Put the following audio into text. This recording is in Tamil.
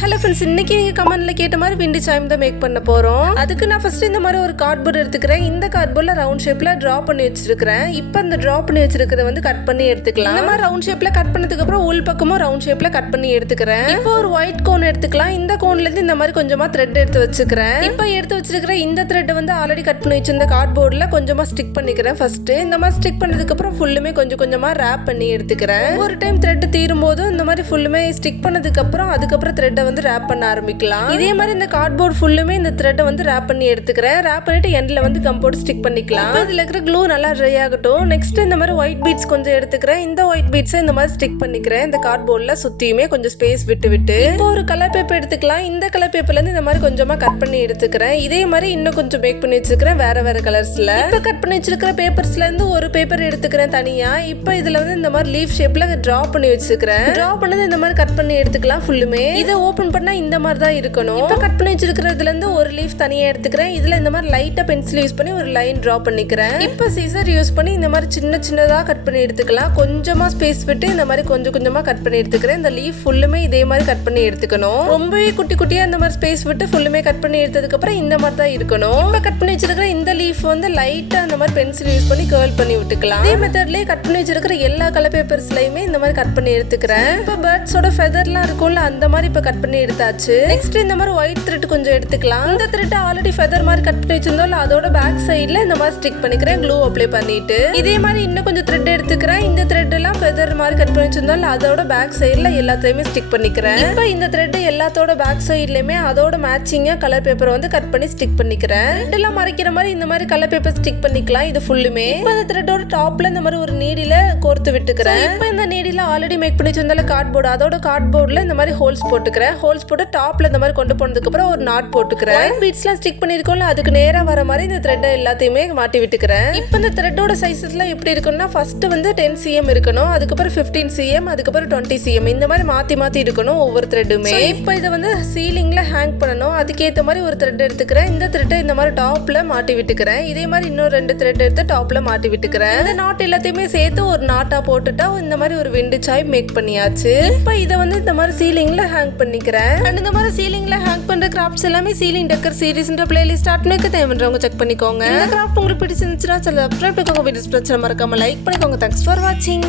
ஹலோ ஃப்ரெண்ட்ஸ், இன்னைக்கு நீங்கள் கமெண்ட்டில் கேட்ட மாதிரி விண்டு சாயம் தான் மேக் பண்ண போகிறோம். அதுக்கு நான் ஃபஸ்ட்டு இந்த மாதிரி ஒரு கார்ட்போர்டு எடுத்துக்கிறேன். இந்த கார்ட்போர்டில் ரவுண்ட் ஷேப்பில் ட்ரா பண்ணி வச்சிருக்கிறேன். இப்போ அந்த ட்ரா பண்ணி வச்சிருக்கிறத வந்து கட் பண்ணி எடுத்துக்கலாம். இந்த மாதிரி ரவுண்ட் ஷேப்பில் கட் பண்ணதுக்கப்புறம் உள் பக்கமும் ரவுண்ட் ஷேப்பில் கட் பண்ணி எடுத்துக்கிறேன். இப்போ ஒரு ஒயிட் கோன் எடுத்துக்கலாம். இந்த கோன்லேருந்து இந்த மாதிரி கொஞ்சமாக த்ரெட் எடுத்து வச்சுக்கிறேன். இப்போ எடுத்து வச்சிருக்கிற இந்த த்ரெட்டை வந்து ஆல்ரெடி கட் பண்ணி வச்சிருந்த கார்ட்போர்டில் கொஞ்சமாக ஸ்டிக் பண்ணிக்கிறேன். ஃபஸ்ட்டு இந்த மாதிரி ஸ்டிக் பண்ணதுக்கப்புறம் ஃபுல்லுமே கொஞ்சம் கொஞ்சமாக ரேப் பண்ணி எடுத்துக்கிறேன். ஒரு டைம் த்ரெட் தீரும் போது இந்த மாதிரி ஃபுல்லுமே ஸ்டிக் பண்ணதுக்கப்புறம் அதுக்கப்புறம் த்ரெட்டை வந்து ரேப் பண்ண ஆரம்பிக்கலாம். இதே மாதிரி இந்த கார்ட்போர்ட் ஃபுல்லுமே இந்த த்ரெட்டை வந்து ரேப் பண்ணி எடுத்துக்கிறேன். ரேப் பண்ணிட்டு எண்ட்ல வந்து கம் போட்டு ஸ்டிக் பண்ணிக்கலாம். இதுல இருக்கிற க்ளூ நல்லா ட்ரை ஆகட்டும். நெக்ஸ்ட் இந்த மாதிரி ஒயிட் பீட்ஸ் கொஞ்சம் எடுத்துக்கிறேன். இந்த ஒயிட் பீட்ஸை இந்த மாதிரி ஸ்டிக் பண்ணிக்கிறேன். இந்த கார்ட்போர்ட்ல சுத்தியுமே கொஞ்சம் ஸ்பேஸ் விட்டு விட்டு இப்போ ஒரு கலர் பேப்பர் எடுத்துக்கலாம். இந்த கலர் பேப்பர்ல இருந்து இந்த மாதிரி கொஞ்சமா கட் பண்ணி எடுத்துக்கிறேன். இதே மாதிரி இன்னும் கொஞ்சம் மேக் பண்ணி வச்சிருக்கிறேன் வேற வேற கலர்ஸ்ல. இப்போ கட் பண்ணி வச்சிருக்கிற பேப்பர்ஸ்ல இருந்து ஒரு பேப்பர் எடுத்துக்கிறேன் தனியா. இப்போ இதுல வந்து இந்த மாதிரி லீஃப் ஷேப்ல டிரா பண்ணி வச்சிருக்கிறேன். டிரா பண்ணது இந்த மாதிரி கட் பண்ணி எடுத்துக்கலாம். ஃபுல்லுமே இதை ஓபன் பண்ணா இந்த மாதிரி தான் இருக்கணும். இப்போ கட் பண்ணி வச்சிருக்கிறதுல இருந்து ஒரு லீஃப் தனியா எடுத்துக்கிறேன். இதுல இந்த மாதிரி லைட்டா பென்சில் யூஸ் பண்ணி ஒரு லைன் டிரா பண்ணிக்கிறேன். இப்போ சீசர் யூஸ் பண்ணி இந்த மாதிரி சின்ன சின்னதா கட் பண்ணி எடுத்துக்கலாம். கொஞ்சமா ஸ்பேஸ் விட்டு இந்த மாதிரி கொஞ்சம் கொஞ்சமா கட் பண்ணி எடுத்துக்கிறேன். இந்த லீஃப் ஃபுல்லுமே இதே மாதிரி கட் பண்ணி எடுத்துக்கணும். ரொம்பவே குட்டி குட்டியா இந்த மாதிரி ஸ்பேஸ் விட்டு ஃபுல்லுமே கட் பண்ணி எடுத்ததுக்கு அப்புறம் இந்த மாதிரி தான் இருக்கணும். இப்போ கட் பண்ணி வச்சிருக்கிற இந்த லீஃப் வந்து லைட்டா இந்த மாதிரி பென்சில் யூஸ் பண்ணி கர்ல் பண்ணி விட்டுக்கலாம். இதே மெத்தட்லயே கட் பண்ணி வச்சிருக்கிற எல்லா கலர் பேப்பர்ஸ்லயுமே இந்த மாதிரி கட் பண்ணி எடுத்துக்கிறேன். இப்போ பேர்ட்ஸோட ஃபெதர்லாம் இருக்கும்ல அந்த மாதிரி இப்போ கட் பண்ணி எடுத்தாச்சு. நெக்ஸ்ட் இந்த மாதிரி ஒயிட் த்ரெட் கொஞ்சம் எடுத்துக்கலாம். இந்த த்ரெட் ஆல்ரெடி ஃபெதர் மாதிரி கட் பண்ணி வச்சிருந்தோம். அதோட பேக் சைடுல இந்த மாதிரி ஸ்டிக் பண்ணிக்கிறேன் க்ளூ அப்ளை பண்ணிட்டு. இதே மாதிரி இன்னும் கொஞ்சம் த்ரெட் எடுத்துக்கிறேன். இந்த த்ரெட் எல்லாம் ஃபெதர் மாதிரி கட் பண்ணி வச்சிருந்தோம். அதோட பேக் சைடுல எல்லாத்தையுமே ஸ்டிக் பண்ணிக்கிறேன். இப்போ இந்த த்ரெட் எல்லாத்தோட பேக் சைடுலயுமே அதோட மேட்சிங்கா கலர் பேப்பர் வந்து கட் பண்ணி ஸ்டிக் பண்ணிக்கிறேன். இதெல்லாம் மறைக்கிற மாதிரி இந்த மாதிரி கலர் பேப்பர் ஸ்டிக் பண்ணிக்கலாம். இது ஃபுல்லுமே இப்போ இந்த த்ரெட்டோட டாப்ல இந்த மாதிரி ஒரு நீடில கோர்த்து விட்டுக்கிறேன். இப்போ இந்த நீடில ஆல்ரெடி மேக் பண்ணி வச்சிருந்தால கார்ட்போர்டு அதோட கார்ட்போர்ட்ல இந்த மாதிரி ஹோல்ஸ் போட்டுக்கிறேன். ஹோல்ஸ் போட்டு டாப்ல இந்த மாதிரி கொண்டு போனதுக்கு அப்புறம் ஒரு நாட் போட்டுக்கிறேன். ஒயிட் பீட்ஸ்லாம் ஸ்டிக் பண்ணிருக்கோம்ல அதுக்கு நேரா வர மாதிரி இந்த த்ரெட் எல்லாத்தையுமே மாட்டி விட்டுக்கிறேன். இப்போ இந்த த்ரெட்டோட சைஸஸ்லாம் எப்படி இருக்கும்னா ஃபர்ஸ்ட் வந்து 10 cm இருக்கணும். அதுக்கப்புறம் 15 cm, அதுக்கப்புறம் 20 cm இந்த மாதிரி மாத்தி இருக்கணும் ஒவ்வொரு த்ரெட்டுமே. இப்போ இதை வந்து சீலிங்ல ஹேங் பண்ணணும். அதுக்கேற்ற மாதிரி ஒரு த்ரெட் எடுத்துக்கிறேன். இந்த த்ரெட்டை இந்த மாதிரி டாப்ல மாட்டி விட்டுக்கிறேன். இதே மாதிரி இன்னும் 2 த்ரெட் எடுத்து டாப்ல மாட்டி விட்டுக்கிறேன். இந்த நாட் எல்லாத்தையுமே சேர்த்து ஒரு நாட்டா போட்டுட்டா இந்த மாதிரி ஒரு விண்டு சாய் மேக் பண்ணியாச்சு. இப்போ இதை வந்து இந்த மாதிரி சீலிங்ல ஹேங் பண்ணிக்கிறேன். அண்ட் இந்த மாதிரி சீலிங்ல ஹேங் பண்ற கிராஃப்ட்ஸ் எல்லாமே சீலிங் டெக்கர் சீரிஸ்ன்ற பிளேலிஸ்ட் ஸ்டார்ட் பண்ணி தேவைன்றவங்க செக் பண்ணிக்கோங்க. இந்த கிராஃப்ட் உங்களுக்கு பிடிச்சிருந்துச்சுன்னா சப்ஸ்கிரைப் பண்ணிக்கோங்க. வீடியோஸ் பிடிச்சா மறக்காம லைக் பண்ணிக்கோங்க. தேங்க்ஸ் ஃபார் வாட்சிங்.